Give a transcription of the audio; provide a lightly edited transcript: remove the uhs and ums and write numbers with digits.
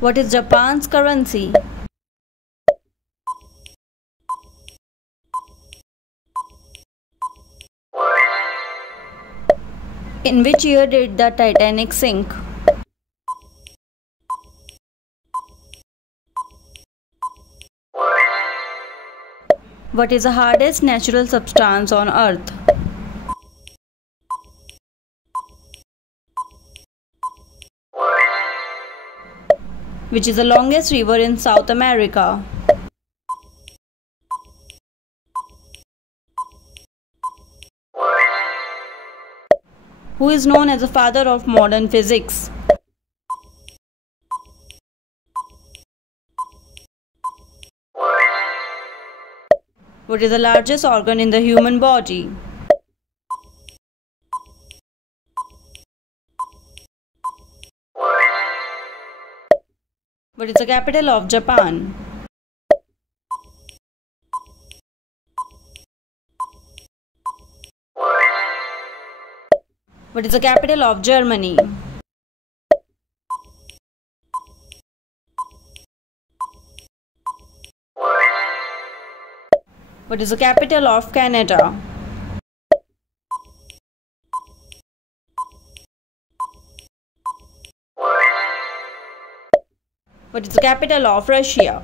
What is Japan's currency? In which year did the Titanic sink? What is the hardest natural substance on Earth? Which is the longest river in South America? Who is known as the father of modern physics? What is the largest organ in the human body? What is the capital of Japan? What is the capital of Germany? What is the capital of Canada? What is the capital of Russia?